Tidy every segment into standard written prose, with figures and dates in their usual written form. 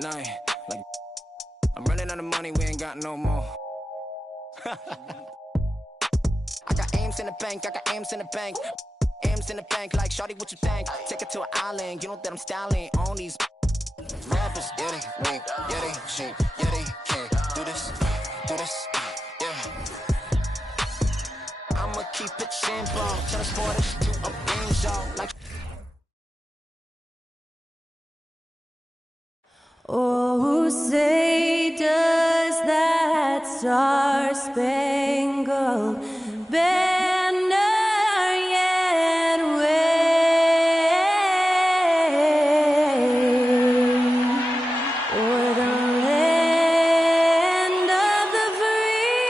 Nine, like I'm running out of money, we ain't got no more. I got aims in the bank, I got aims in the bank. Aims in the bank, like shawty, what you think? Take it to an island, you know that I'm styling on these rappers. Yeah, they weak, yeah, they cheap, yeah, they can't do this, yeah. I'ma keep it simple, transport this to a range, y'all. Like oh, say does that star-spangled banner yet wave o'er the land of the free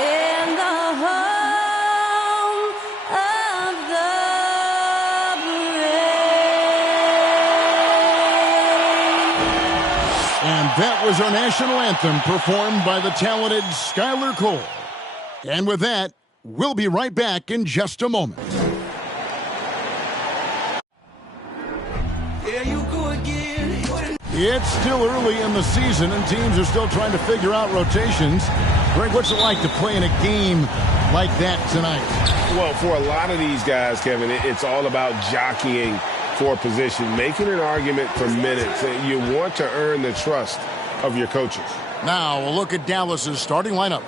and the home of the That was our national anthem performed by the talented Skylar Cole. And with that, we'll be right back in just a moment. here you go again. It's still early in the season and teams are still trying to figure out rotations. Greg, what's it like to play in a game like that tonight? Well, for a lot of these guys, Kevin, it's all about jockeying for position, making an argument for minutes. You want to earn the trust of your coaches. Now, we'll look at Dallas's starting lineup.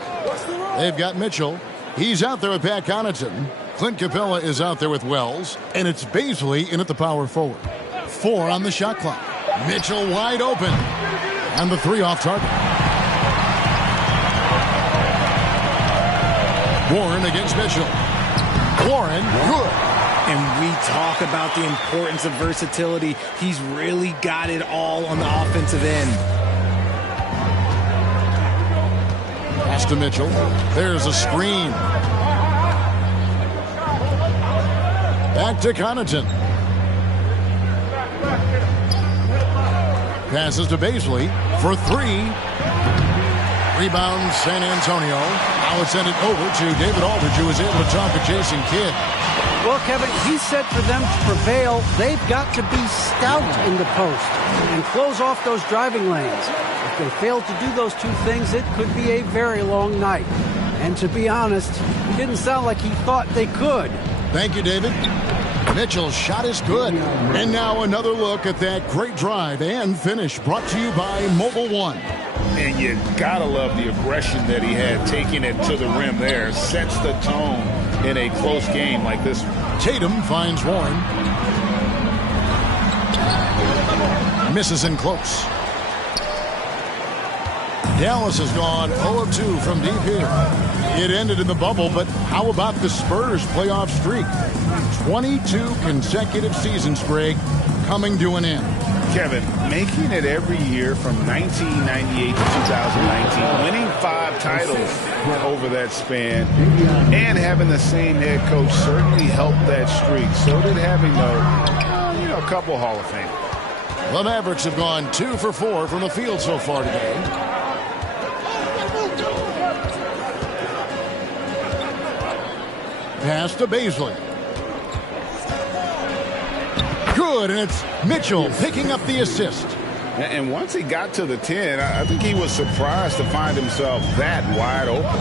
They've got Mitchell. He's out there with Pat Connaughton. Clint Capella is out there with Wells. And it's Baisley in at the power forward. 4 on the shot clock. Mitchell wide open. And the 3 off target. Warren against Mitchell. Warren, good. And we talk about the importance of versatility. He's really got it all on the offensive end. Pass to Mitchell. There's a screen. Back to Connaughton. Passes to Baisley for 3. Rebound San Antonio. Now it's sent it over to David Aldridge, who is able to talk to Jason Kidd. Well, Kevin, he said for them to prevail, they've got to be stout in the post and close off those driving lanes. If they fail to do those two things, it could be a very long night. And to be honest, it didn't sound like he thought they could. Thank you, David. Mitchell's shot is good. And now another look at that great drive and finish brought to you by Mobile One. And you gotta love the aggression that he had taking it to the rim there. Sets the tone in a close game like this one. Tatum finds Warren. Misses in close. Dallas has gone 0 of 2 from deep here. It ended in the bubble, but how about the Spurs playoff streak? 22 consecutive seasons, Greg, coming to an end. Kevin, making it every year from 1998 to 2019, winning 5 titles over that span, and having the same head coach certainly helped that streak. So did having a couple Hall of Fame. The Mavericks have gone 2 for 4 from the field so far today. Pass to Baisley. Good, and it's Mitchell picking up the assist. And once he got to the 10, I think he was surprised to find himself that wide open.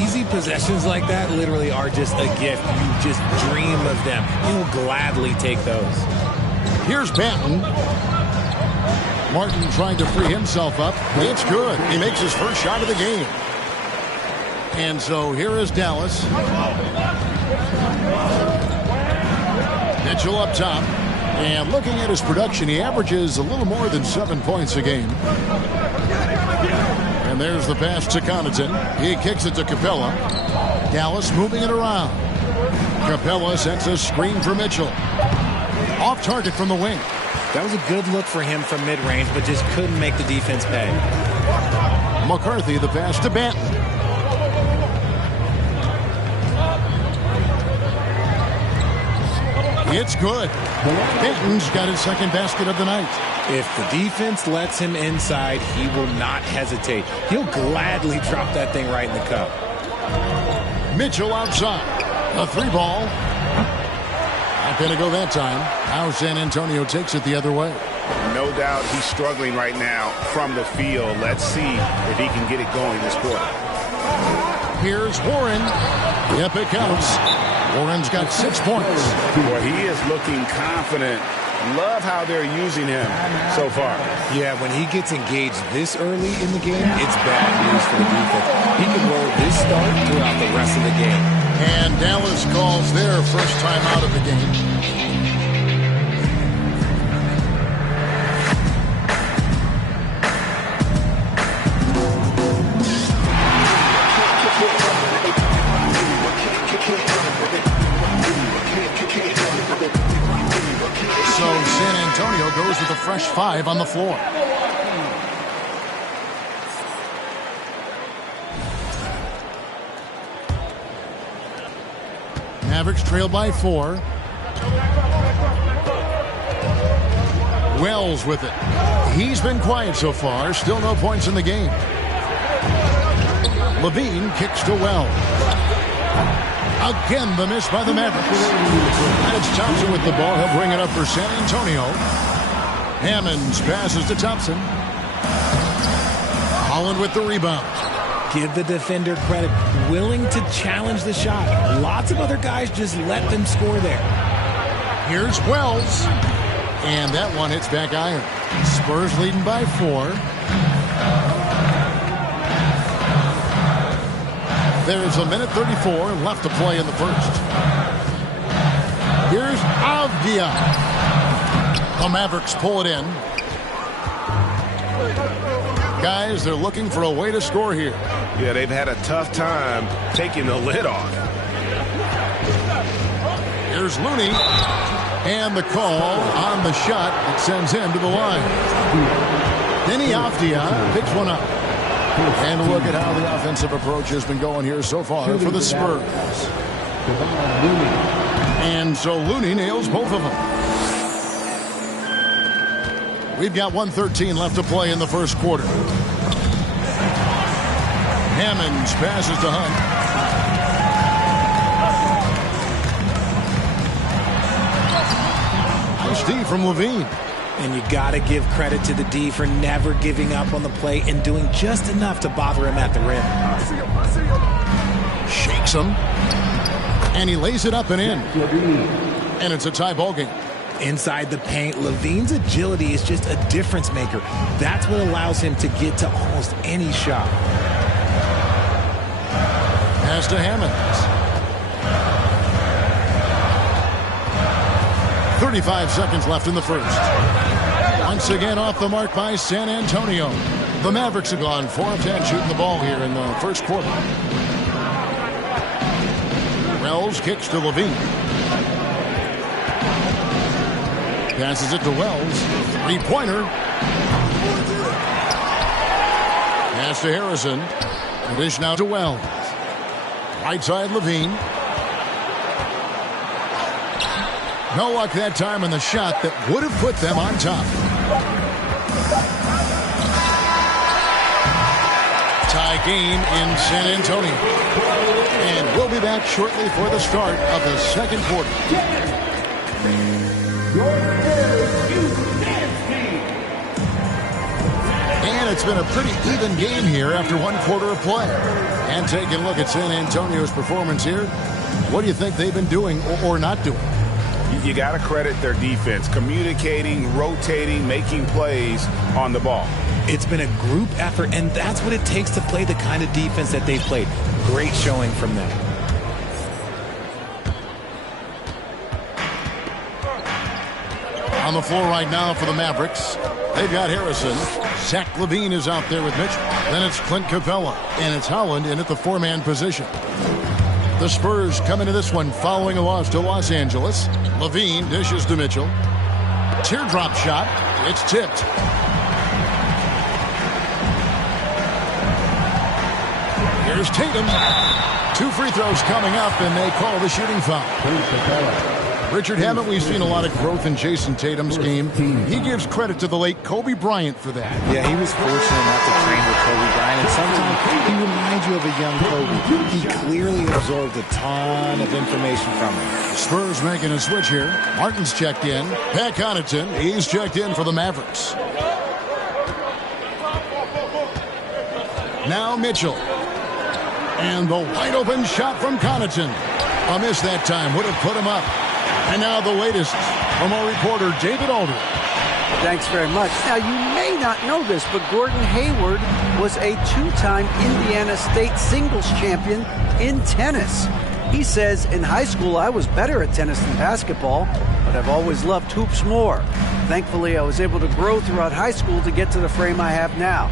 Easy possessions like that literally are just a gift. You just dream of them. You'll gladly take those. Here's Banton. Martin trying to free himself up. It's good. He makes his first shot of the game. And so here is Dallas. Mitchell up top. And looking at his production, he averages a little more than 7 points a game. And there's the pass to Connaughton. He kicks it to Capella. Dallas moving it around. Capella sends a screen for Mitchell. Off target from the wing. That was a good look for him from mid-range, but just couldn't make the defense pay. McCarthy, the pass to Banton. It's good. Banton's got his second basket of the night. If the defense lets him inside, he will not hesitate. He'll gladly drop that thing right in the cup. Mitchell outside. A 3 ball. Back going to go that time. Now San Antonio takes it the other way. No doubt he's struggling right now from the field. Let's see if he can get it going this quarter. Here's Warren. Yep, it counts. Warren's got 6 points. Boy, he is looking confident. Love how they're using him so far. Yeah, when he gets engaged this early in the game, it's bad news for the defense. He can roll this start throughout the rest of the game. And Dallas calls their first time out of the game. So San Antonio goes with a fresh 5 on the floor. Mavericks trail by 4. Wells with it. He's been quiet so far. Still no points in the game. Levine kicks to Wells. Again, the miss by the Mavericks. And it's Thompson with the ball. He'll bring it up for San Antonio. Hammonds passes to Thompson. Holland with the rebound. Give the defender credit. Willing to challenge the shot. Lots of other guys just let them score there. Here's Wells. And that one hits back iron. Spurs leading by 4. There's a minute 34 left to play in the first. Here's Avdia. The Mavericks pull it in. Guys, they're looking for a way to score here. Yeah, they've had a tough time taking the lid off. Here's Looney. And the call on the shot that sends him to the line. Denny Avdia picks one up. And look at how the offensive approach has been going here so far for the Spurs. And so Looney nails both of them. We've got 1:13 left to play in the first quarter. Hammonds passes to Hunt. Nice D from Levine. And you got to give credit to the D for never giving up on the play and doing just enough to bother him at the rim. Shakes him. And he lays it up and in. And it's a tie ball game. Inside the paint, Levine's agility is just a difference maker. That's what allows him to get to almost any shot. Pass to Hammonds. 35 seconds left in the first. Once again off the mark by San Antonio. The Mavericks have gone 4 of 10 shooting the ball here in the first quarter. Wells kicks to Levine. Passes it to Wells. 3-pointer. Pass to Harrison. The dish now to Wells. Right side Levine. No luck that time on the shot that would have put them on top. Tie game in San Antonio. And we'll be back shortly for the start of the second quarter. And it's been a pretty even game here after 1 quarter of play. And taking a look at San Antonio's performance here, what do you think they've been doing or not doing? You got to credit their defense, communicating, rotating, making plays on the ball. It's been a group effort, and that's what it takes to play the kind of defense that they've played. Great showing from them. On the floor right now for the Mavericks, they've got Harrison. Zach Levine is out there with Mitchell. Then it's Clint Capella, and it's Holland in at the 4-man position. The Spurs come into this one following a loss to Los Angeles. Levine dishes to Mitchell. Teardrop shot. It's tipped. Here's Tatum. 2 free throws coming up, and they call the shooting foul. Richard, haven't we seen a lot of growth in Jason Tatum's game? He gives credit to the late Kobe Bryant for that. Yeah, he was fortunate enough to train with Kobe Bryant, and sometimes he reminds you of a young Kobe. He clearly absorbed a ton of information from him. Spurs making a switch here. Martin's checked in. Pat Connaughton, he's checked in for the Mavericks. Now Mitchell. And the wide open shot from Connaughton. A miss that time would have put him up. And now the latest from our reporter, David Aldridge. Thanks very much. Now, you may not know this, but Gordon Hayward was a two-time Indiana State singles champion in tennis. He says, in high school, I was better at tennis than basketball, but I've always loved hoops more. Thankfully, I was able to grow throughout high school to get to the frame I have now.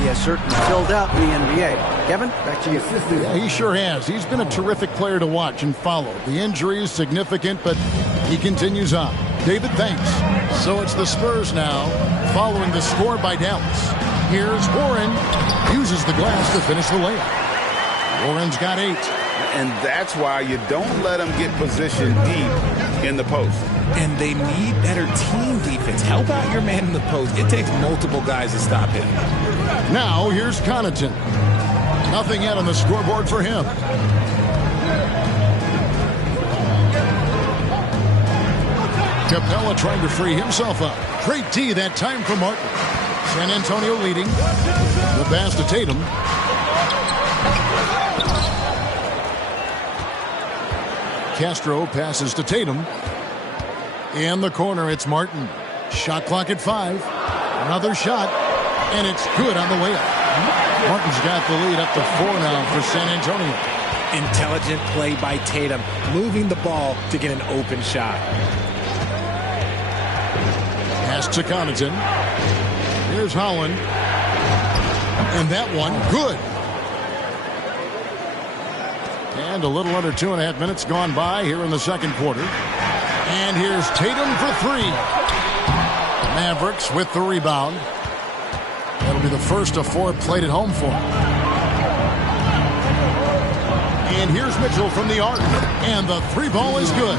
He has certainly filled out in the NBA. Kevin, back to you. Yeah, he sure has. He's been a terrific player to watch and follow. The injury is significant, but he continues on. David, thanks. So it's the Spurs now, following the score by Dallas. Here's Warren. Uses the glass to finish the layup. Warren's got 8. And that's why you don't let them get positioned deep in the post. And they need better team defense. Help out your man in the post. It takes multiple guys to stop him. Now here's Connaughton. Nothing yet on the scoreboard for him. Capella trying to free himself up. Great D that time for Martin. San Antonio leading. The pass to Tatum. Castro passes to Tatum. In the corner, it's Martin. Shot clock at 5. Another shot, and it's good on the way up. Martin's got the lead up to 4 now for San Antonio. Intelligent play by Tatum, moving the ball to get an open shot. Pass to Connaughton. Here's Holland. And that one, good. And a little under 2.5 minutes gone by here in the second quarter. And here's Tatum for 3. Mavericks with the rebound. That'll be the first of 4 played at home for him. And here's Mitchell from the arc. And the 3 ball is good.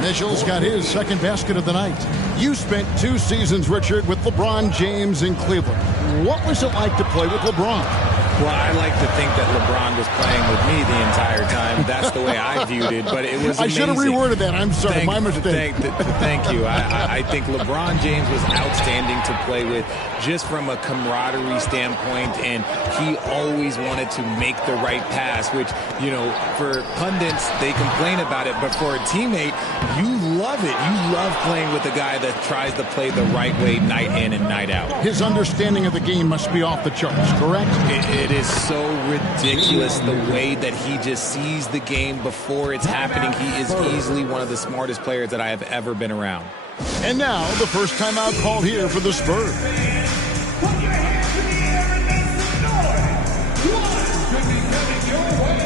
Mitchell's got his second basket of the night. You spent 2 seasons, Richard, with LeBron James in Cleveland. What was it like to play with LeBron? Well, I like to think that LeBron was playing with me the entire time. That's the way I viewed it, but it was amazing. I should have reworded that. I'm sorry, my mistake. Thank you. I think LeBron James was outstanding to play with just from a camaraderie standpoint, and he always wanted to make the right pass, which, you know, for pundits, they complain about it, but for a teammate, you love it. You love playing with a guy that tries to play the right way night in and night out. His understanding of the game must be off the charts, correct? It is so ridiculous the way that he just sees the game before it's happening. He is easily one of the smartest players that I have ever been around. And now the first timeout called here for the Spurs. Put your hands in the air and make some noise. One could be coming your way.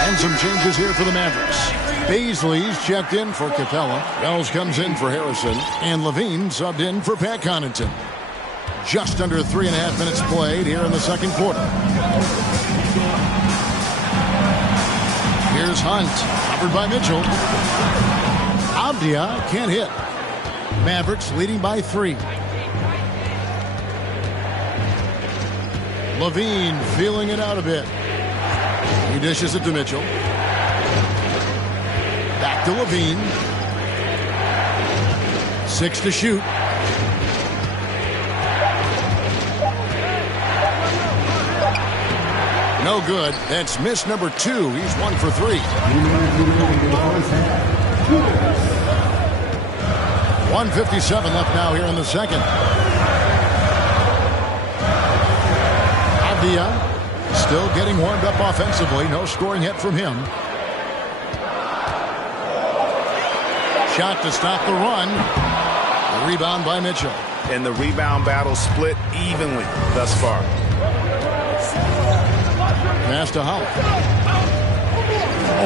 And some changes here for the Mavericks. Baisley's checked in for Capella. Wells comes in for Harrison. And Levine subbed in for Pat Connaughton. Just under 3.5 minutes played here in the second quarter. Here's Hunt. Covered by Mitchell. Abdia can't hit. Mavericks leading by 3. Levine feeling it out a bit. He dishes it to Mitchell. Back to Levine. 6 to shoot. No good. That's miss number 2. He's 1 for 3. 1:57 left now here in the second. Abdia still getting warmed up offensively. No scoring hit from him. Shot to stop the run. The rebound by Mitchell. And the rebound battle split evenly thus far. Pass to Holland.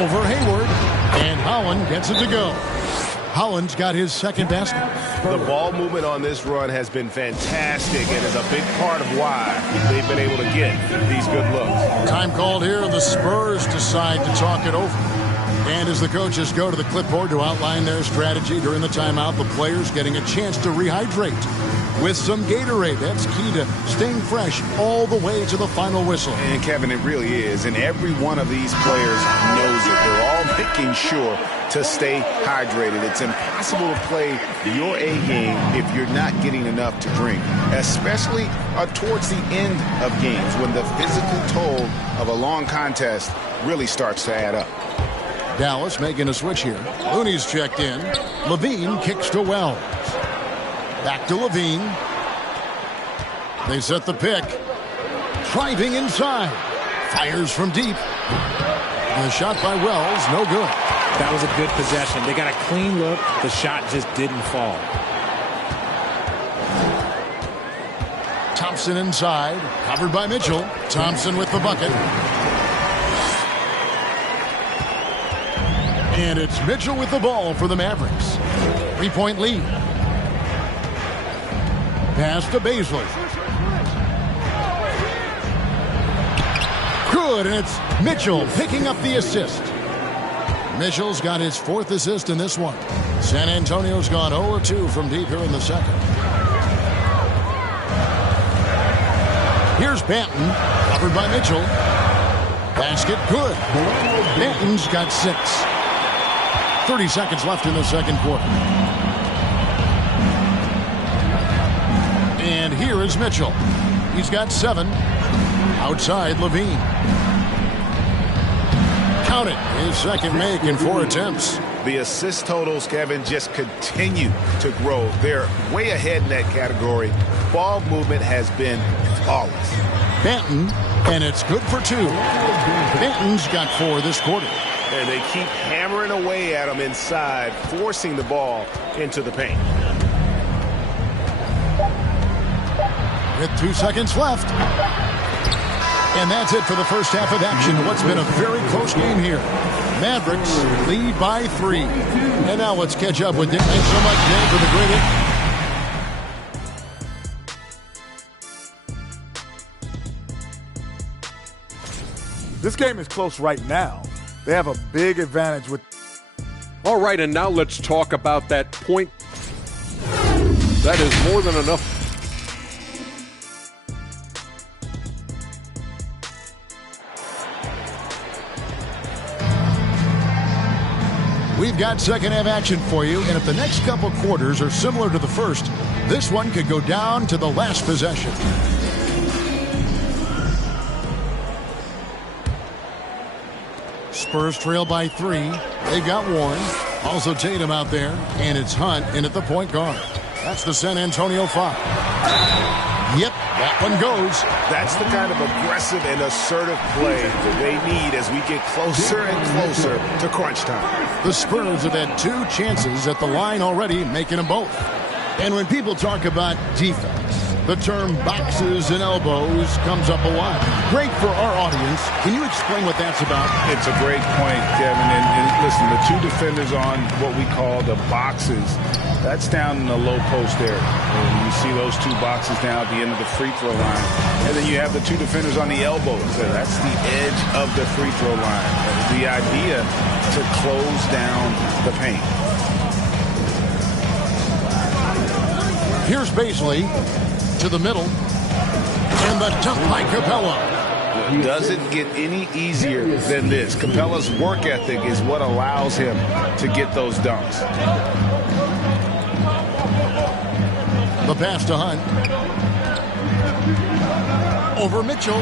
Over Hayward. And Holland gets it to go. Holland's got his second basket. The ball movement on this run has been fantastic and is a big part of why they've been able to get these good looks. Time called here. The Spurs decide to talk it over. And as the coaches go to the clipboard to outline their strategy during the timeout, the players getting a chance to rehydrate with some Gatorade. That's key to staying fresh all the way to the final whistle. And Kevin, it really is. And every one of these players knows it. They're all making sure to stay hydrated. It's impossible to play your A game if you're not getting enough to drink, especially towards the end of games when the physical toll of a long contest really starts to add up. Dallas making a switch here. Looney's checked in. Levine kicks to Wells. Back to Levine. They set the pick. Driving inside. Fires from deep. The shot by Wells, no good. That was a good possession. They got a clean look. The shot just didn't fall. Thompson inside. Covered by Mitchell. Thompson with the bucket. And it's Mitchell with the ball for the Mavericks. 3-point lead. Pass to Baisley. Good, and it's Mitchell picking up the assist. Mitchell's got his fourth assist in this one. San Antonio's gone 0-2 from deep here in the second. Here's Banton, covered by Mitchell. Basket good. Banton's got 6. 30 seconds left in the second quarter. And here is Mitchell. He's got 7. Outside Levine. Count it. His second make in 4 attempts. The assist totals, Kevin, just continue to grow. They're way ahead in that category. Ball movement has been flawless. Banton, and it's good for 2. Banton's got 4 this quarter. And they keep hammering away at him inside, forcing the ball into the paint. With 2 seconds left. And that's it for the first half of action. What's been a very close game here. Mavericks lead by 3. And now let's catch up with Dick. Thanks so much, Dick, for the great hit. This game is close right now. They have a big advantage with. All right, and now let's talk about that point. That is more than enough. We've got second half action for you, and if the next couple quarters are similar to the first, this one could go down to the last possession. Spurs trail by 3. They've got Warren. Also Tatum out there. And it's Hunt in at the point guard. That's the San Antonio 5. Yep, that one goes. That's the kind of aggressive and assertive play that they need as we get closer and closer to crunch time. The Spurs have had 2 chances at the line already, making them both. And when people talk about defense, the term boxes and elbows comes up a lot. Great for our audience. Can you explain what that's about? It's a great point, Kevin. And listen, the 2 defenders on what we call the boxes, that's down in the low post area. And you see those 2 boxes down at the end of the free throw line. And then you have the 2 defenders on the elbows. That's the edge of the free throw line. The idea to close down the paint. Here's Baisley to the middle. And the dunk by Capella. It doesn't get any easier than this. Capella's work ethic is what allows him to get those dunks. The pass to Hunt. Over Mitchell.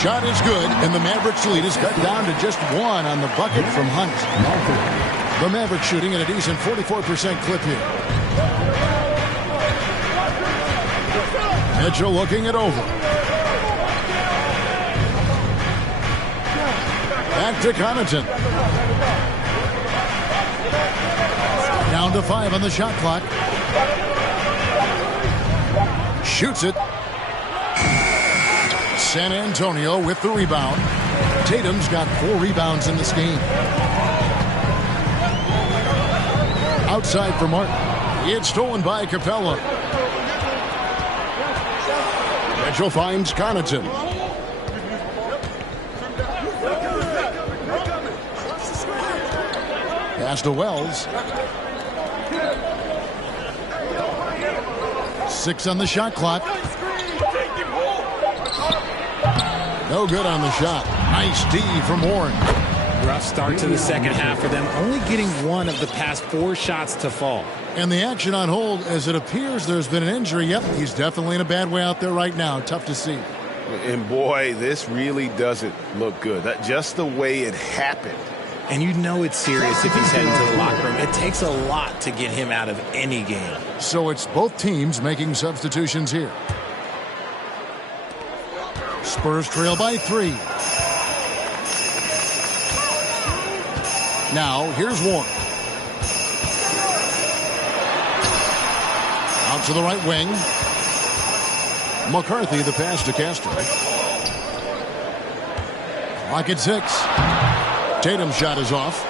Shot is good, and the Mavericks lead is cut down to just 1 on the bucket from Hunt. The Mavericks shooting at a decent 44% clip here. Mitchell looking it over. Back to Connaughton. Down to 5 on the shot clock. Shoots it. San Antonio with the rebound. Tatum's got 4 rebounds in this game. Outside for Martin. It's stolen by Capella. Mitchell finds Connaughton. Pass to Wells. 6 on the shot clock. No good on the shot. Nice D from Warren. Rough start to the second half for them, only getting 1 of the past 4 shots to fall. And the action on hold as it appears there's been an injury. Yep, he's definitely in a bad way out there right now. Tough to see. And boy, this really doesn't look good. Just the way it happened. And you know it's serious if he's heading to the locker room. It takes a lot to get him out of any game. So it's both teams making substitutions here. Spurs trail by 3. Now, here's Warren. Out to the right wing. McCarthy, the pass to Castro. Clock at 6. Tatum's shot is off.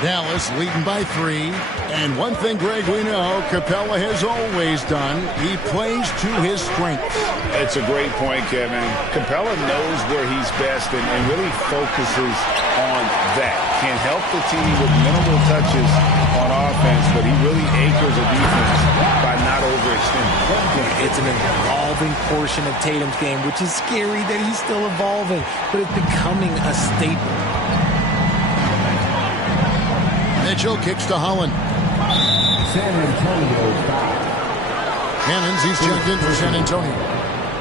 Dallas leading by 3. And one thing, Greg, we know Capella has always done. He plays to his strengths. It's a great point, Kevin. Capella knows where he's best and really focuses on that. Can help the team with minimal touches on offense, but he really anchors a defense by not overextending. It's an evolving portion of Tatum's game, which is scary that he's still evolving, but it's becoming a staple. Mitchell kicks to Holland. San Antonio foul. Cannons, he's checked in for San Antonio.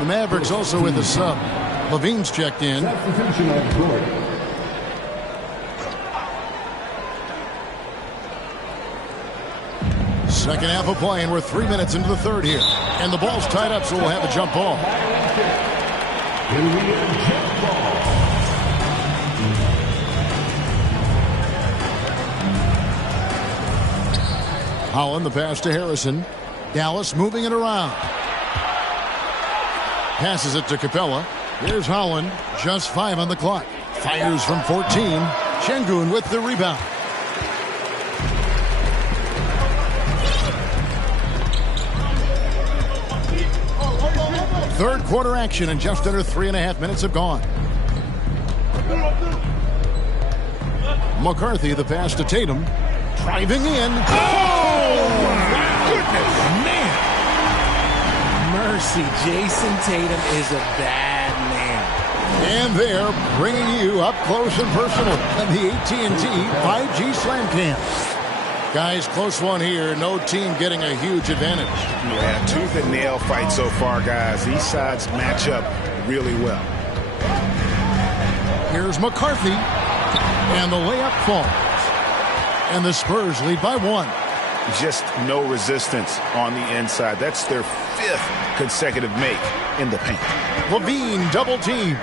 The Mavericks also with a sub. Levine's checked in. Substitution of Gordon. Second half of play, and we're 3 minutes into the third here. And the ball's tied up, so we'll have a jump ball. Holland, the pass to Harrison. Dallas moving it around. Passes it to Capella. Here's Holland, just 5 on the clock. Fires from 14. Şengün with the rebound. Third quarter action, and just under 3.5 minutes have gone. McCarthy, the pass to Tatum. Driving in. Oh, my goodness, man. Mercy, Jason Tatum is a bad man. And they're bringing you up close and personal on the AT&T 5G Slam Cam. Guys, close one here. No team getting a huge advantage. Yeah, tooth and nail fight so far, guys. These sides match up really well. Here's McCarthy. And the layup falls. And the Spurs lead by 1. Just no resistance on the inside. That's their 5th consecutive make in the paint. Levine double team.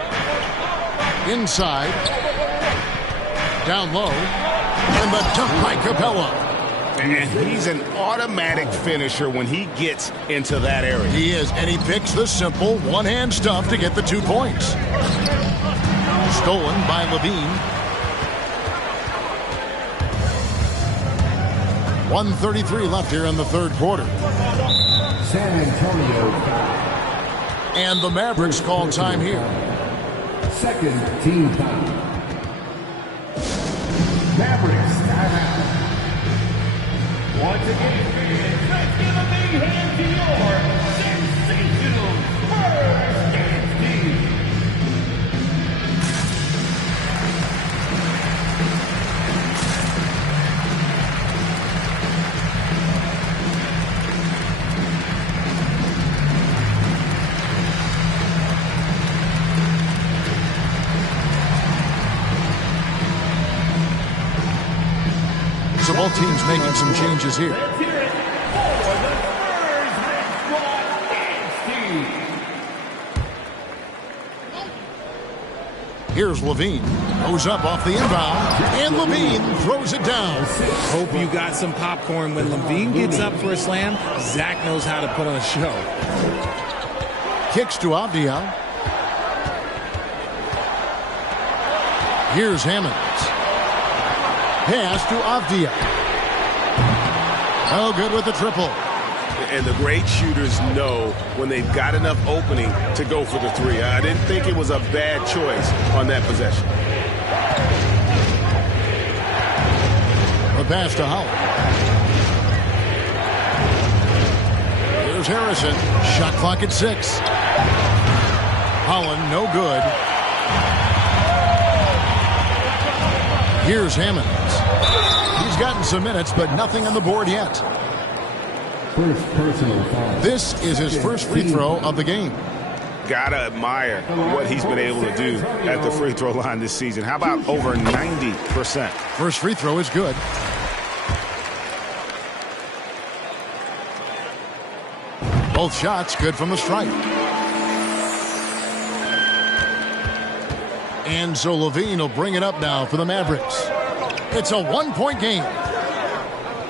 Inside. Down low. And the dunk by Capella. And he's an automatic finisher when he gets into that area. He is, and he picks the simple one-hand stuff to get the 2 points. Stolen by Levine. 1:33 left here in the third quarter. San Antonio foul. And the Mavericks call time here. Second team foul. Mavericks timeout. Once again, let's give a big hand to your sensational Spurs dance team. So both teams making some changes here. Let's hear it for the Spurs Red Squad dance team. Here's Levine. Goes up off the inbound. And Levine throws it down. Hope you got some popcorn. When Levine gets up for a slam, Zach knows how to put on a show. Kicks to Avdia. Here's Hammonds. Pass to Avdia. Oh, good with the triple. And the great shooters know when they've got enough opening to go for the three. I didn't think it was a bad choice on that possession. The pass to Howell. Here's Harrison. Shot clock at 6. Holland, no good. Here's Hammonds. He's gotten some minutes, but nothing on the board yet. First personal foul. This is his first free throw of the game. Gotta admire what he's been able to do at the free throw line this season. How about over 90%? First free throw is good. Both shots good from the stripe. And so Levine will bring it up now for the Mavericks. It's a one-point game.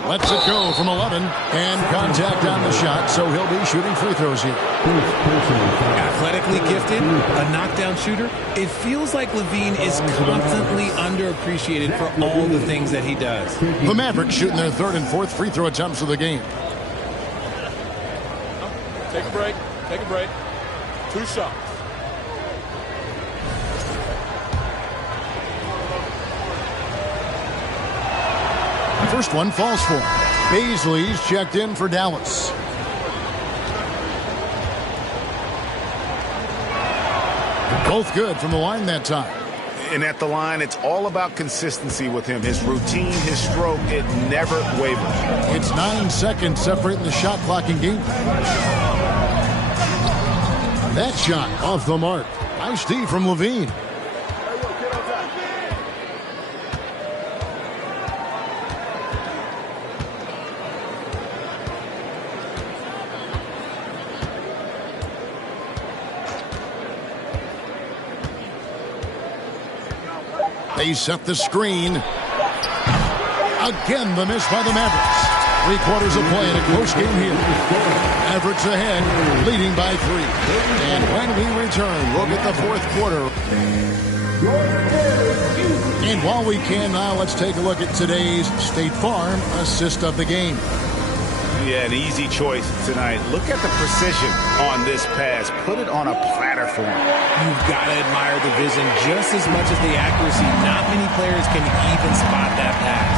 Lets it go from 11, and contact on the shot, so he'll be shooting free throws here. Athletically gifted, a knockdown shooter. It feels like Levine is constantly underappreciated for all the things that he does. The Mavericks shooting their third and fourth free throw attempts of the game. Take a break. Take a break. 2 shots. First one falls for him. Baisley's checked in for Dallas. Both good from the line that time. And at the line, it's all about consistency with him. His routine, his stroke, it never wavers. It's 9 seconds separating the shot clock and game. That shot off the mark. Nice D from Levine. They set the screen. Again, the miss by the Mavericks. 3 quarters of play in a close game here. Mavericks ahead, leading by 3. And when we return, we'll get the fourth quarter. And while we can now, let's take a look at today's State Farm assist of the game. Yeah, an easy choice tonight. Look at the precision on this pass. Put it on a platter for him. You've got to admire the vision just as much as the accuracy. Not many players can even spot that pass.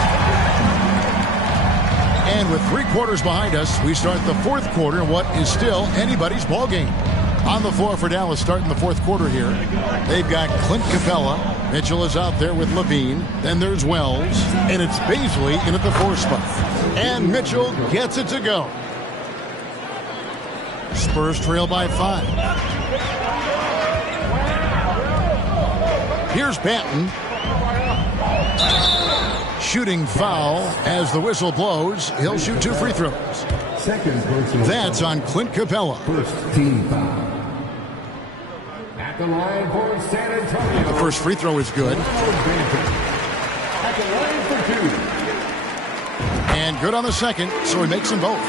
And with 3 quarters behind us, we start the fourth quarter in what is still anybody's ball game. On the floor for Dallas starting the fourth quarter here. They've got Clint Capella. Mitchell is out there with Levine. Then there's Wells. And it's Baisley in at the 4 spot. And Mitchell gets it to go. Spurs trail by 5. Here's Banton. Shooting foul as the whistle blows. He'll shoot 2 free throws. Second personal That's foul. on Clint Capella. First team foul. At the line for San Antonio. The first free throw is good. At the line for 2. And good on the second, so he makes them both.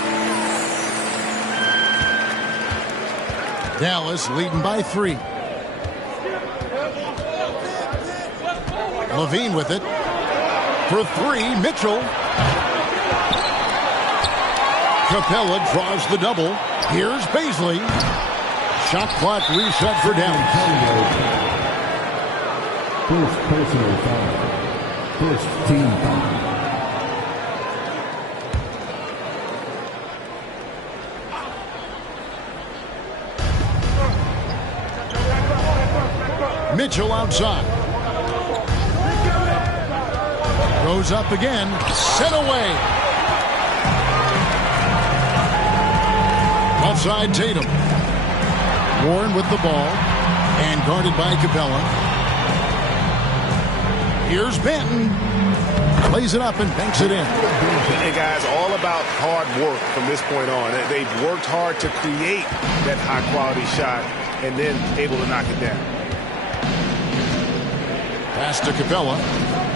Dallas leading by 3. Levine with it. For 3, Mitchell. Capella draws the double. Here's Baisley. Shot clock reset for Dallas. First personal foul. First team foul. Mitchell outside. Goes up again. Set away. Offside Tatum. Warren with the ball. And guarded by Capella. Here's Banton. Plays it up and banks it in. And guys, all about hard work from this point on. They've worked hard to create that high-quality shot and then able to knock it down. Pass to Capella.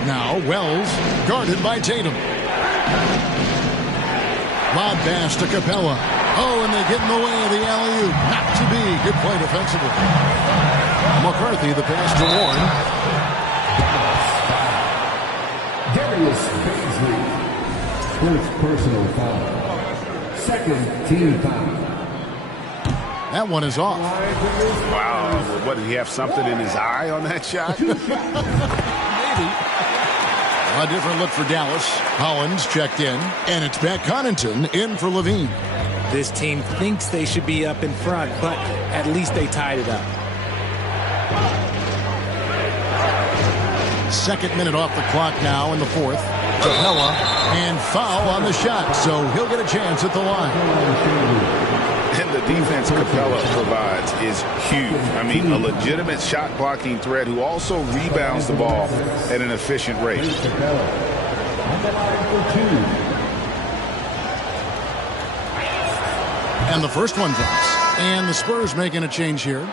Now Wells, guarded by Tatum. Lob pass to Capella. Oh, and they get in the way of the alley-oop. Not to be. Good play defensively. McCarthy, the pass to Warren. Darius Baisley. First personal foul. Second team foul. That one is off. Wow. What, did he have something in his eye on that shot? Maybe. A different look for Dallas. Hollins checked in, and it's Pat Connaughton in for Levine. This team thinks they should be up in front, but at least they tied it up. Second minute off the clock now in the fourth. Capella, and foul on the shot, so he'll get a chance at the line. And the defense Capella provides is huge. I mean, a legitimate shot blocking threat who also rebounds the ball at an efficient rate. And the first one drops. And the Spurs making a change here.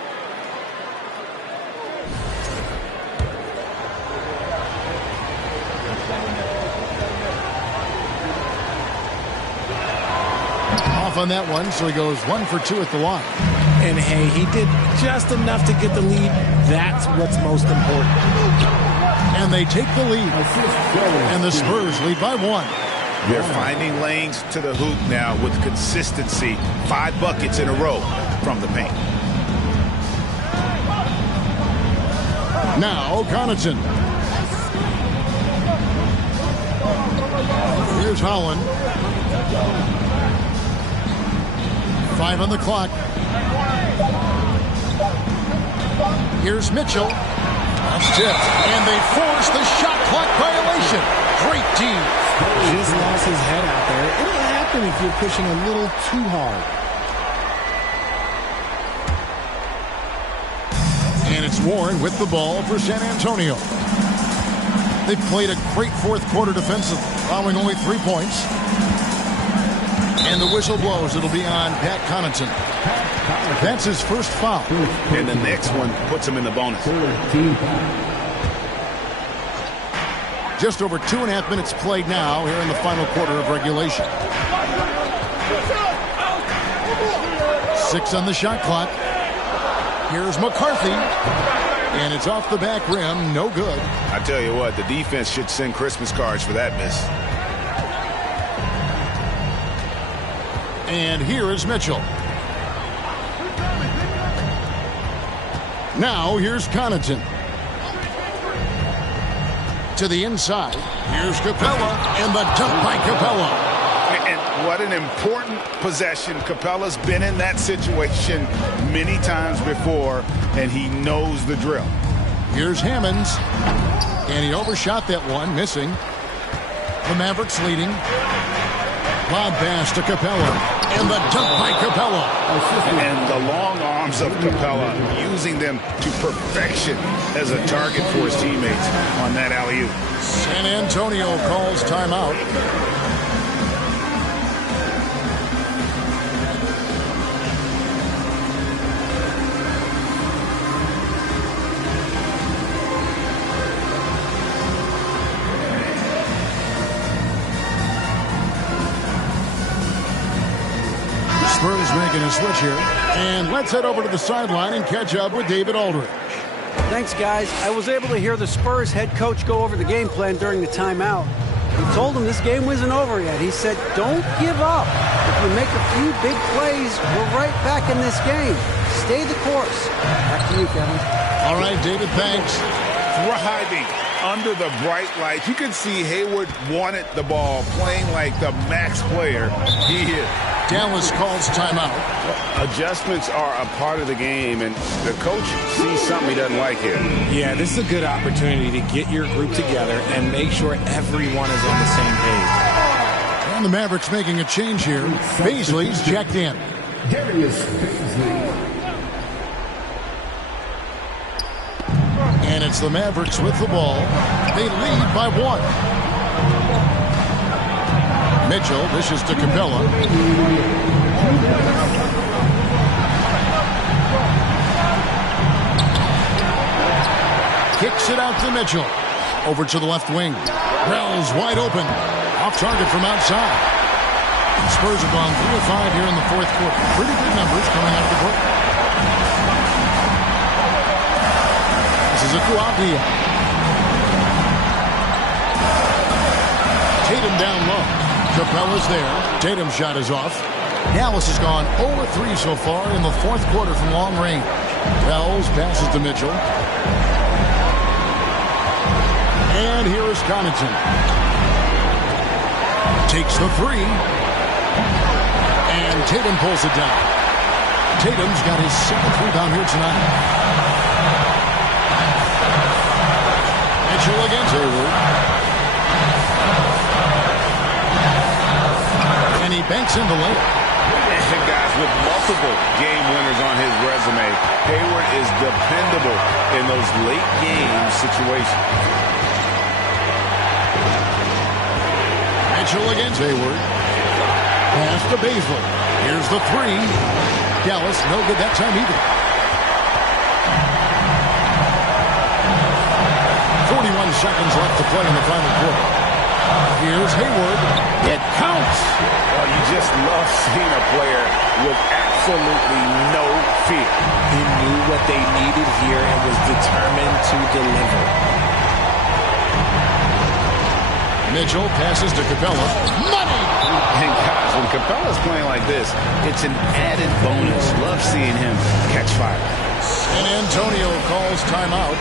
On that one, so he goes 1 for 2 at the line. And hey, he did just enough to get the lead. That's what's most important. And they take the lead. And the Spurs lead by 1. They're finding lanes to the hoop now with consistency. 5 buckets in a row from the paint. Now Connaughton. Here's Holland. 5 on the clock. Here's Mitchell. That's tipped. And they force the shot clock violation. Great team. Just lost his head out there. It'll happen if you're pushing a little too hard. And it's Warren with the ball for San Antonio. They've played a great fourth quarter defensively, allowing only 3 points. And the whistle blows. It'll be on Pat Connaughton. That's his first foul. And the next one puts him in the bonus. Just over 2.5 minutes played now here in the final quarter of regulation. 6 on the shot clock. Here's McCarthy. And it's off the back rim. No good. I tell you what, the defense should send Christmas cards for that miss. And here is Mitchell. Now here's Connaughton. To the inside. Here's Capella. And the dunk by Capella. And what an important possession. Capella's been in that situation many times before, and he knows the drill. Here's Hammonds. And he overshot that one, missing. The Mavericks leading. Lob pass to Capella. And the dunk by Capella. And the long arms of Capella, using them to perfection as a target for his teammates on that alley-oop. San Antonio calls timeout. Spurs making a switch here. And let's head over to the sideline and catch up with David Aldridge. Thanks, guys. I was able to hear the Spurs head coach go over the game plan during the timeout. He told them this game wasn't over yet. He said, don't give up. If you make a few big plays, we're right back in this game. Stay the course. Back to you, Kevin. All right, David, thanks. Thriving under the bright lights. You can see Hayward wanted the ball, playing like the max player he is. Dallas calls timeout. Adjustments are a part of the game, and the coach sees something he doesn't like here. Yeah, this is a good opportunity to get your group together and make sure everyone is on the same page. And the Mavericks making a change here. Beasley's checked in. Darius Beasley. And it's the Mavericks with the ball. They lead by 1. Mitchell dishes to Capella. Kicks it out to Mitchell. Over to the left wing. Wells wide open. Off target from outside. Spurs have gone 3 of 5 here in the fourth quarter. Pretty good numbers coming out of the break. This is a Kuapia. Tatum down low. Capella's there. Tatum's shot is off. Dallas has gone 0-3 so far in the fourth quarter from long range. Wells passes to Mitchell. And here is Connaughton. Takes the three. And Tatum pulls it down. Tatum's got his second rebound here tonight. Mitchell against Hayward. And he banks in the layup. And guys, with multiple game winners on his resume, Hayward is dependable in those late game situations. Mitchell against Hayward. Pass to Baszler. Here's the three. Dallas no good that time either. 41 seconds left to play in the final quarter. Here's Hayward. It counts. Oh, you just love seeing a player with absolutely no fear. He knew what they needed here and was determined to deliver. Mitchell passes to Capella. Money! And guys, when Capella's playing like this, it's an added bonus. Love seeing him catch fire. And Antonio calls timeout.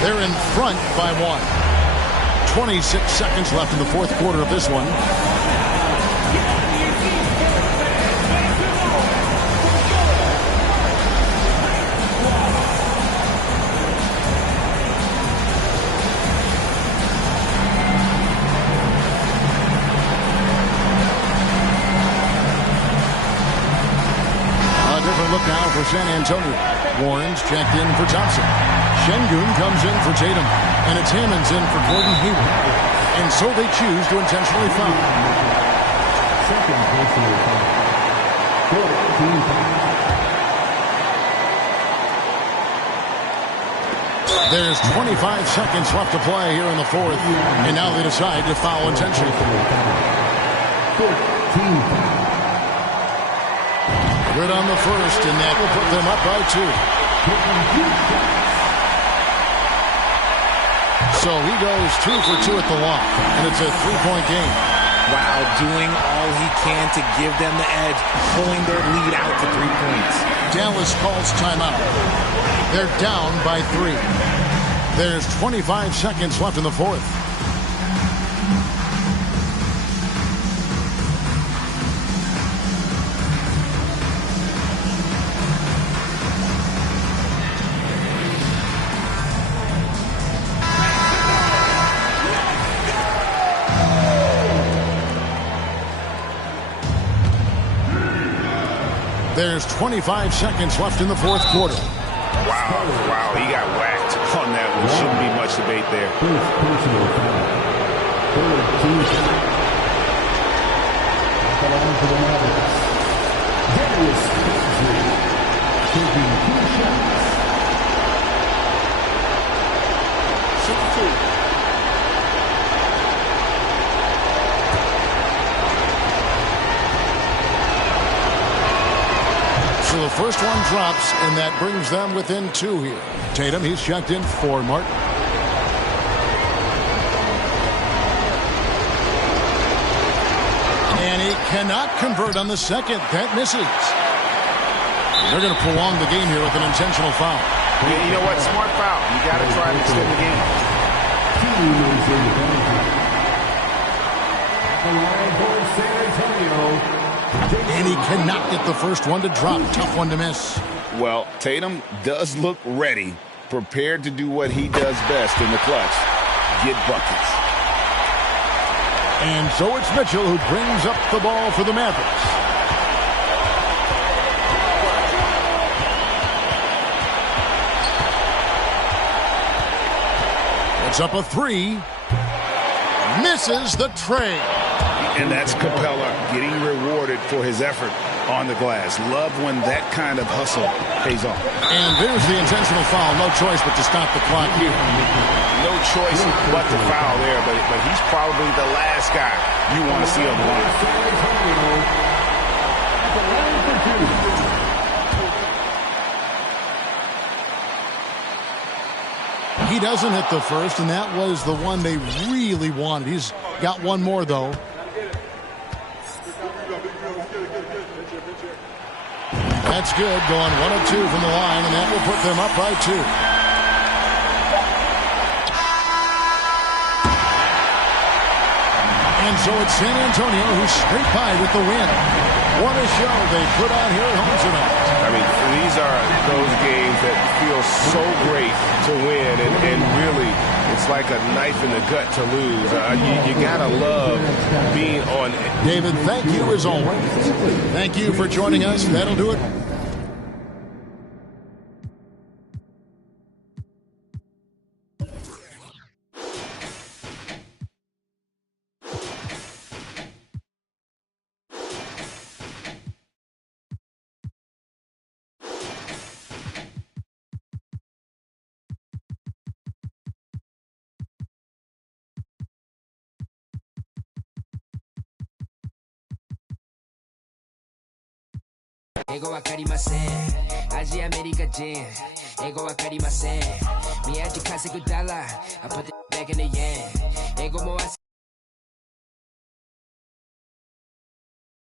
They're in front by 1. 26 seconds left in the fourth quarter of this one. A different look now for San Antonio. Warren's checked in for Thompson. Şengün comes in for Tatum. And it's Hammonds in for Gordon Hayward. And so they choose to intentionally foul. Second personal foul. 14 foul. There's 25 seconds left to play here in the fourth. And now they decide to foul intentionally. 14 foul. Good on the first, and that will put them up by 2. So he goes 2 for 2 at the line, and it's a 3-point game. Wow, doing all he can to give them the edge, pulling their lead out to 3 points. Dallas calls timeout. They're down by 3. There's 25 seconds left in the fourth. There's 25 seconds left in the fourth quarter. Wow, he got whacked on that one. Shouldn't be much debate there. First personal foul. 14 foul. At the line for the Mavericks, Darius Bazley, taking 2 shots. 6-2. So the first one drops, and that brings them within 2 here. Tatum, he's checked in for Martin. And he cannot convert on the second. That misses. They're going to prolong the game here with an intentional foul. Yeah, you know what? Smart foul. You got to try to extend the game. At the line for San Antonio. And he cannot get the first one to drop. Tough one to miss. Well, Tatum does look ready, prepared to do what he does best in the clutch, get buckets. And so it's Mitchell who brings up the ball for the Mavericks. It's up a 3. Misses the tray. And that's Capella getting rewarded for his effort on the glass. Love when that kind of hustle pays off. And there's the intentional foul. No choice but to stop the clock here. No choice but to foul there, but he's probably the last guy you want to see on the line. He doesn't hit the first, and that was the one they really wanted. He's got one more, though. That's good, going 1 of 2 from the line, and that will put them up by 2. And so it's San Antonio who's straight by with the win. What a show they put on here at home tonight. I mean, these are those games that feel so great to win, and really, it's like a knife in the gut to lose. You gotta love being on. David, thank you as always. Thank you for joining us. That'll do it. Ego わかりません。アジアアメリカ人。英語わかりません。宮地稼ぐダラー。I put it back in the yen. 英語も忘